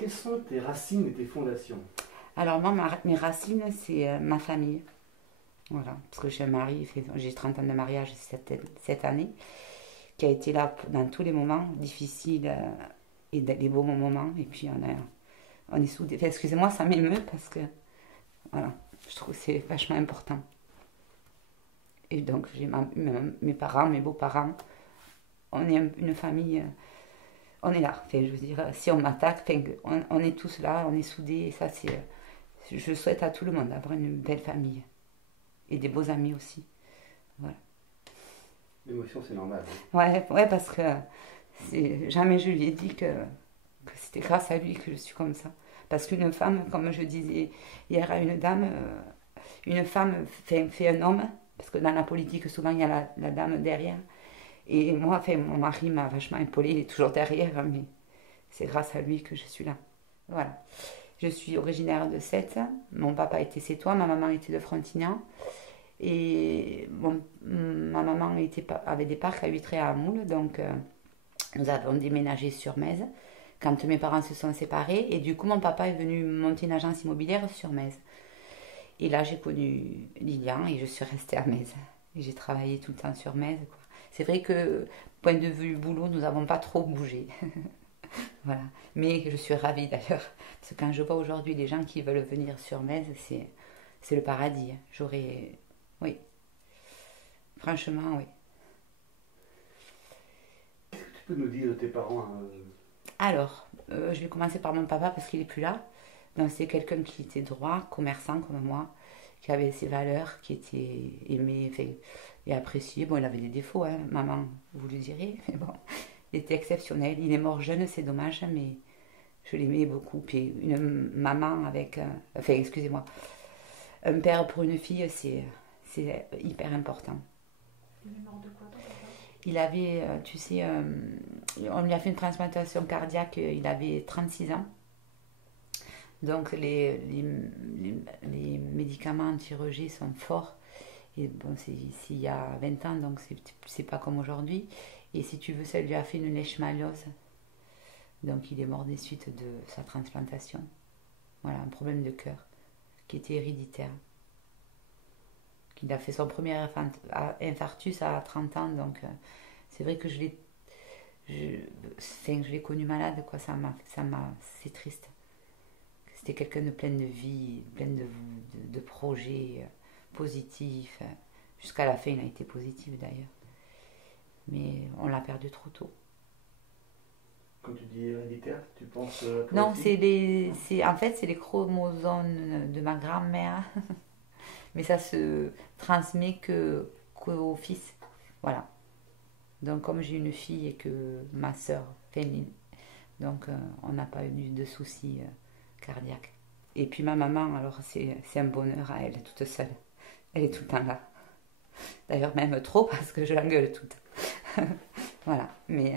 Quelles sont tes racines et tes fondations? Alors moi, mes racines, c'est ma famille. Voilà, parce que j'ai un mari, j'ai 30 ans de mariage cette année, qui a été là dans tous les moments difficiles et les beaux moments. Et puis on est soudés. Enfin, excusez-moi, ça m'émeut parce que voilà, je trouve que c'est vachement important. Et donc j'ai mes parents, mes beaux-parents, on est une famille, on est là. Enfin, je veux dire, si on m'attaque, enfin, on est tous là, on est soudés. Et ça, je souhaite à tout le monde d'avoir une belle famille et des beaux amis aussi. Voilà. L'émotion, c'est normal. Ouais, parce que jamais je lui ai dit que c'était grâce à lui que je suis comme ça. Parce qu'une femme, comme je disais hier à une dame, une femme fait un homme, parce que dans la politique, souvent, il y a la dame derrière. Et moi, enfin, mon mari m'a vachement épaulée, il est toujours derrière, mais c'est grâce à lui que je suis là. Voilà. Je suis originaire de Sète. Mon papa était sétois, ma maman était de Frontignan. Et ma maman avait des parcs à Huîtré à Moule, donc nous avons déménagé sur Metz quand mes parents se sont séparés. Et du coup, mon papa est venu monter une agence immobilière sur Metz. Et là, j'ai connu Lilian et je suis restée à Metz. Et j'ai travaillé tout le temps sur Metz, quoi. C'est vrai que, point de vue boulot, nous n'avons pas trop bougé. Voilà. Mais je suis ravie d'ailleurs. Parce que quand je vois aujourd'hui les gens qui veulent venir sur Metz, c'est le paradis. Oui. Franchement, oui. Qu'est-ce que tu peux nous dire de tes parents? Alors, je vais commencer par mon papa parce qu'il n'est plus là. Donc, c'est quelqu'un qui était droit, commerçant comme moi, qui avait ses valeurs, qui était aimé enfin, et apprécié. Bon, il avait des défauts, hein, maman, vous le direz, mais bon, il était exceptionnel. Il est mort jeune, c'est dommage, mais je l'aimais beaucoup. Puis une maman avec, enfin, excusez-moi, un père pour une fille, c'est hyper important. Il est mort de quoi, ton papa? Il avait, tu sais, on lui a fait une transplantation cardiaque, il avait 36 ans. Donc les médicaments anti-rejet sont forts. Et bon, c'est ici il y a 20 ans, donc c'est pas comme aujourd'hui. Et si tu veux, ça lui a fait une leishmaniose. Donc il est mort des suites de sa transplantation. Voilà, un problème de cœur qui était héréditaire. Il a fait son premier infarctus à 30 ans, donc c'est vrai que je l'ai connu malade, quoi. C'est triste. C'était quelqu'un de plein de vie, plein de projets positifs. Jusqu'à la fin, il a été positif d'ailleurs. Mais on l'a perdu trop tôt. Quand tu dis héréditaire, tu penses Non, aussi? en fait, c'est les chromosomes de ma grand-mère. Mais ça se transmet qu'au fils. Voilà. Donc, comme j'ai une fille et que ma sœur, Féline, donc on n'a pas eu de soucis cardiaques. Et puis ma maman, alors c'est un bonheur à elle, toute seule. Elle est tout le temps là. D'ailleurs, même trop, parce que je l'engueule tout le temps. Voilà. Mais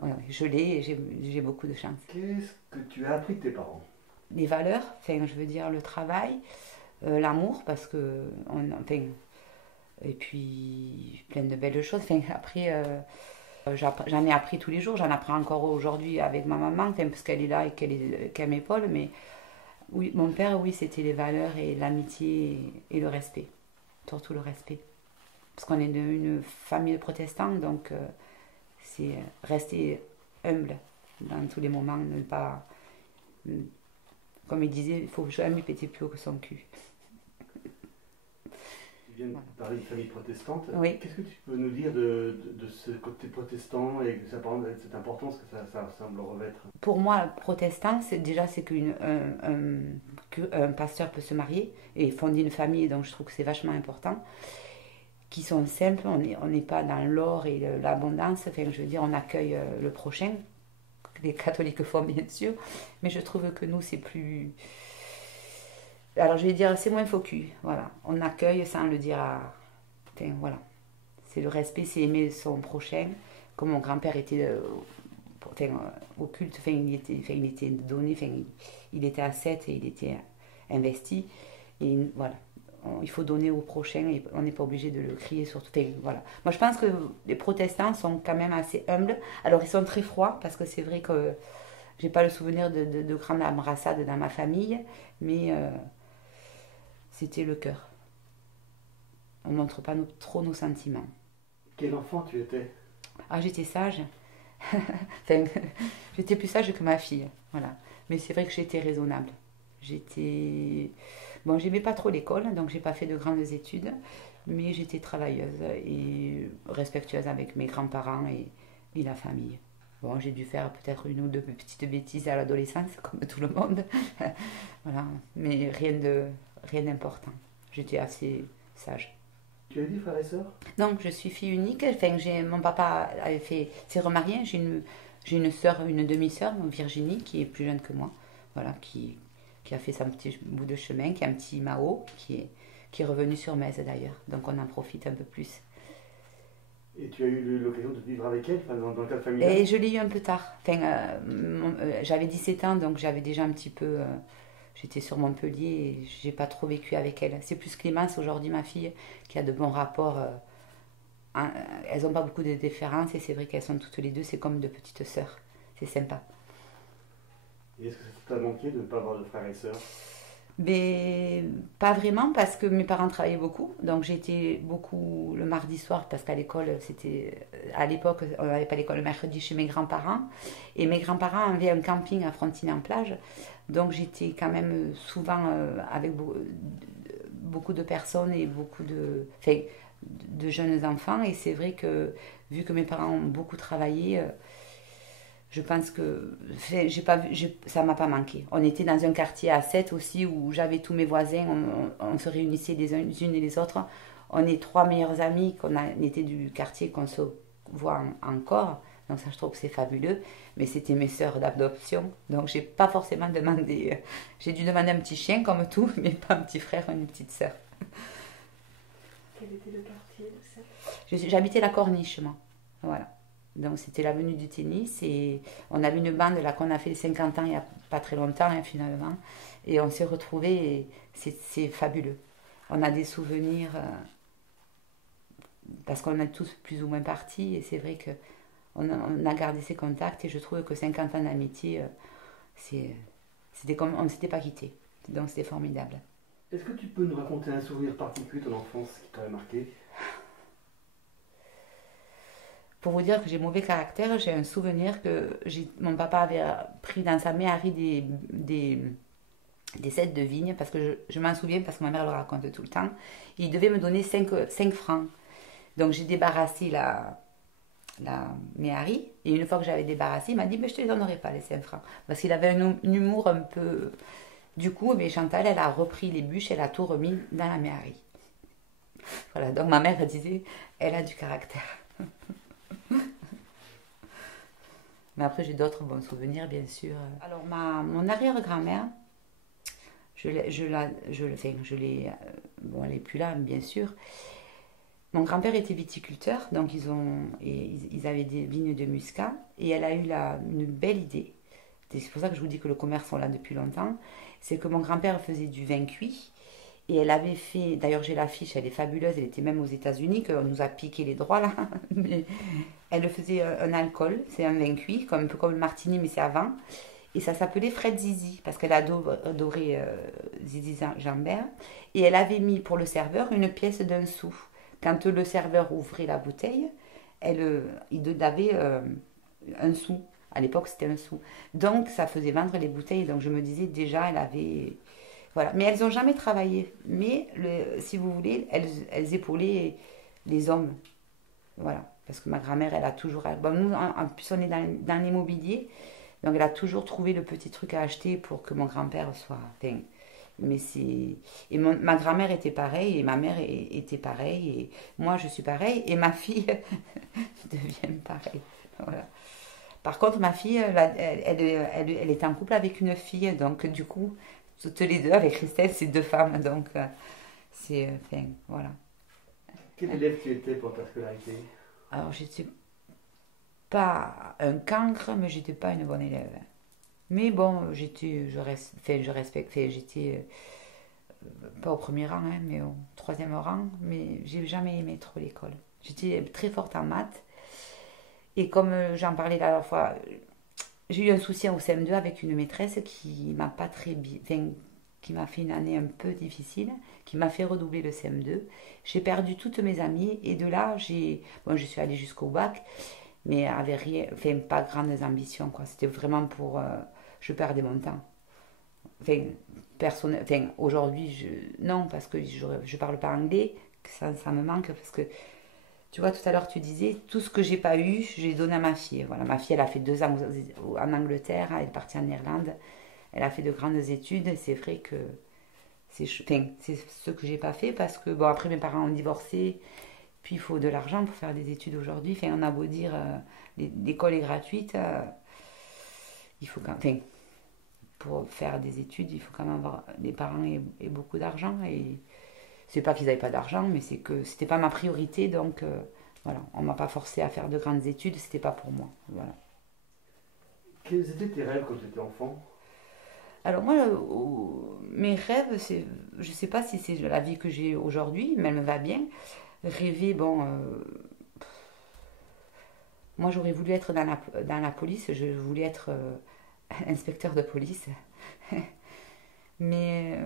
ouais, je l'ai et j'ai beaucoup de chance. Qu'est-ce que tu as appris de tes parents? Les valeurs, enfin, je veux dire le travail, l'amour, parce que enfin, et puis plein de belles choses. Enfin, après, j'en ai appris tous les jours, j'en apprends encore aujourd'hui avec ma maman, enfin, parce qu'elle est là et qu'elle m'épaule. Mais oui, mon père, oui, c'était les valeurs et l'amitié et le respect, surtout le respect. Parce qu'on est une famille protestante, donc c'est rester humble dans tous les moments, ne pas. Comme il disait, il faut jamais péter plus haut que son cul. Tu viens de parler de famille protestante. Oui. Qu'est-ce que tu peux nous dire de ce côté protestant et de cette importance que ça semble revêtre? Pour moi, protestant, c'est qu'un pasteur peut se marier et fonder une famille, donc je trouve que c'est vachement important. Qui sont simples, on n'est pas dans l'or et l'abondance, enfin, je veux dire, on accueille le prochain. Les catholiques font bien sûr, mais je trouve que nous c'est plus. Alors je vais dire, c'est moins faux cul, voilà. On accueille sans le dire à. Enfin, voilà. C'est le respect, c'est aimer son prochain. Comme mon grand-père était au culte, enfin, il était donné, enfin, il était à 7 et il était investi. Et voilà. Il faut donner au prochain et on n'est pas obligé de le crier surtout. Enfin, voilà. Moi je pense que les protestants sont quand même assez humbles. Alors ils sont très froids parce que c'est vrai que j'ai pas le souvenir de grandes embrassades dans ma famille, mais c'était le cœur. On montre pas trop nos sentiments. Quel enfant tu étais? Ah, j'étais sage. Enfin, j'étais plus sage que ma fille, voilà. Mais c'est vrai que j'étais raisonnable. Bon, j'aimais pas trop l'école, donc j'ai pas fait de grandes études, mais j'étais travailleuse et respectueuse avec mes grands-parents et la famille. Bon, j'ai dû faire peut-être une ou deux petites bêtises à l'adolescence, comme tout le monde. Voilà, mais rien d'important. J'étais assez sage. Tu as dit frères et sœurs? Non, je suis fille unique. Enfin, mon papa s'est remarié. J'ai une sœur, une demi-sœur, Virginie, qui est plus jeune que moi. Voilà, qui a fait son petit bout de chemin, qui a un petit Mao, qui est revenu sur Metz d'ailleurs. Donc on en profite un peu plus. Et tu as eu l'occasion de vivre avec elle, enfin, dans le cadre familial? Et je l'ai eu un peu tard. Enfin, j'avais 17 ans, donc j'avais déjà un petit peu... j'étais sur Montpellier et j'ai pas trop vécu avec elle. C'est plus Clémence, aujourd'hui, ma fille, qui a de bons rapports. Elles n'ont pas beaucoup de différences et c'est vrai qu'elles sont toutes les deux, c'est comme de petites sœurs. C'est sympa. Et est-ce que ça t'a manqué de ne pas avoir de frères et sœurs? Mais pas vraiment parce que mes parents travaillaient beaucoup. Donc j'étais beaucoup le mardi soir parce qu'à l'école, à l'époque, on n'avait pas l'école le mercredi chez mes grands-parents. Et mes grands-parents avaient un camping à Frontignan-Plage. Donc j'étais quand même souvent avec beaucoup de personnes et beaucoup de jeunes enfants. Et c'est vrai que vu que mes parents ont beaucoup travaillé, je pense que ça m'a pas manqué. On était dans un quartier à 7 aussi où j'avais tous mes voisins, on se réunissait les unes et les autres. On est 3 meilleures amies qu'on était du quartier qu'on se voit encore. Donc ça, je trouve que c'est fabuleux. Mais c'était mes sœurs d'adoption. Donc j'ai pas forcément demandé. J'ai dû demander un petit chien comme tout, mais pas un petit frère ou une petite sœur. Quel était le quartier de ça? J'habitais la Corniche, moi. Voilà. Donc c'était l'avenue du tennis et on avait une bande là qu'on a fait les 50 ans il n'y a pas très longtemps hein, finalement. Et on s'est retrouvés et c'est fabuleux. On a des souvenirs parce qu'on est tous plus ou moins partis et c'est vrai qu'on a gardé ces contacts et je trouve que 50 ans d'amitié, c'était comme on ne s'était pas quittés. Donc c'était formidable. Est-ce que tu peux nous raconter un souvenir particulier de ton enfance qui t'aurait marqué? Pour vous dire que j'ai mauvais caractère, j'ai un souvenir que mon papa avait pris dans sa méhari des cèdres de vigne, parce que je m'en souviens, parce que ma mère le raconte tout le temps. Il devait me donner 5 francs. Donc j'ai débarrassé la méhari, et une fois que j'avais débarrassé, il m'a dit, mais je ne te les donnerai pas les 5 francs. Parce qu'il avait un humour un peu... Du coup, mais Chantal, elle a repris les bûches, elle a tout remis dans la méhari. Voilà, donc ma mère disait, elle a du caractère. Mais après, j'ai d'autres bons souvenirs, bien sûr. Alors, mon arrière-grand-mère, bon, elle n'est plus là, bien sûr. Mon grand-père était viticulteur, donc ils avaient des vignes de muscat, et elle a eu une belle idée. C'est pour ça que je vous dis que le commerce sont là depuis longtemps. C'est que mon grand-père faisait du vin cuit, et elle avait fait, d'ailleurs j'ai l'affiche, elle est fabuleuse, elle était même aux États-Unis, qu'on nous a piqué les droits là, mais elle faisait un alcool, c'est un vin cuit, un peu comme le martini, mais c'est à vin, et ça s'appelait Fred Zizi, parce qu'elle adorait Zizi Jambert, et elle avait mis pour le serveur une pièce d'1 sou. Quand le serveur ouvrait la bouteille, il avait 1 sou. À l'époque, c'était 1 sou. Donc, ça faisait vendre les bouteilles. Donc, je me disais, déjà, elle avait... Voilà. Mais elles n'ont jamais travaillé. Mais, si vous voulez, elles épaulaient les hommes. Voilà. Parce que ma grand-mère, elle a toujours... Bon, nous, en plus, on est dans l'immobilier. Donc, elle a toujours trouvé le petit truc à acheter pour que mon grand-père soit... Enfin, mais c'est... Et ma grand-mère était pareille, et ma mère était pareille, et moi, je suis pareille, et ma fille devient pareille. Voilà. Par contre, ma fille, elle était en couple avec une fille, donc du coup, toutes les deux, avec Christelle, c'est 2 femmes, donc c'est... Enfin, voilà. Quel élève tu étais pour ta scolarité? Alors, j'étais pas un cancre, mais j'étais pas une bonne élève. Mais bon, je respectais, j'étais pas au premier rang, hein, mais au 3e rang, mais j'ai jamais aimé trop l'école. J'étais très forte en maths. Et comme j'en parlais la dernière fois, j'ai eu un souci au CM2 avec une maîtresse qui m'a pas très bien, enfin, qui m'a fait une année un peu difficile, qui m'a fait redoubler le CM2. J'ai perdu toutes mes amies et de là, je suis allée jusqu'au bac, mais avec rien, enfin, pas grandes ambitions, quoi. C'était vraiment pour, je perdais mon temps. Enfin, aujourd'hui, non, parce que je parle pas anglais, que ça me manque, parce que tu vois, tout à l'heure, tu disais, tout ce que j'ai pas eu, j'ai donné à ma fille. Voilà, ma fille, elle a fait 2 ans en Angleterre, elle est partie en Irlande, elle a fait de grandes études, et c'est vrai que c'est ce que j'ai pas fait, parce que, bon, après, mes parents ont divorcé, puis il faut de l'argent pour faire des études aujourd'hui. Enfin, on a beau dire, l'école est gratuite, il faut pour faire des études, il faut quand même avoir des parents et beaucoup d'argent, et c'est pas qu'ils n'avaient pas d'argent, mais c'est que c'était pas ma priorité, donc voilà, on m'a pas forcé à faire de grandes études, c'était pas pour moi. Voilà. Quels étaient tes rêves quand tu étais enfant? Alors moi, mes rêves, je sais pas si c'est la vie que j'ai aujourd'hui, mais elle me va bien. Rêver, bon, moi j'aurais voulu être dans la police, je voulais être inspecteur de police, mais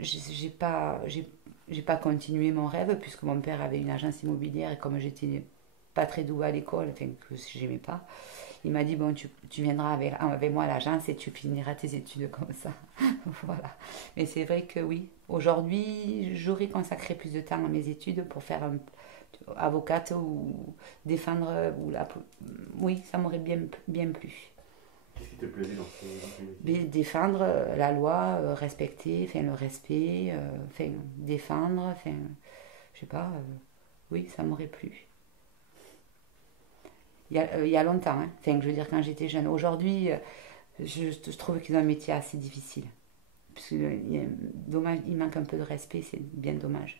j'ai pas continué mon rêve puisque mon père avait une agence immobilière et comme j'étais pas très douée à l'école, enfin que j'aimais pas, il m'a dit bon tu viendras avec moi à l'agence et tu finiras tes études comme ça. Voilà. Mais c'est vrai que oui, aujourd'hui j'aurais consacré plus de temps à mes études pour faire avocate ou défendre oui, ça m'aurait bien plu. Qu'est-ce qui te plaisait dans ce métier? Mais défendre la loi, respecter, enfin le respect, enfin défendre, enfin je sais pas, oui, ça m'aurait plu. Il y a longtemps, hein. Enfin, je veux dire quand j'étais jeune. Aujourd'hui, je trouve qu'ils ont un métier assez difficile. Parce que, dommage, il manque un peu de respect, c'est bien dommage.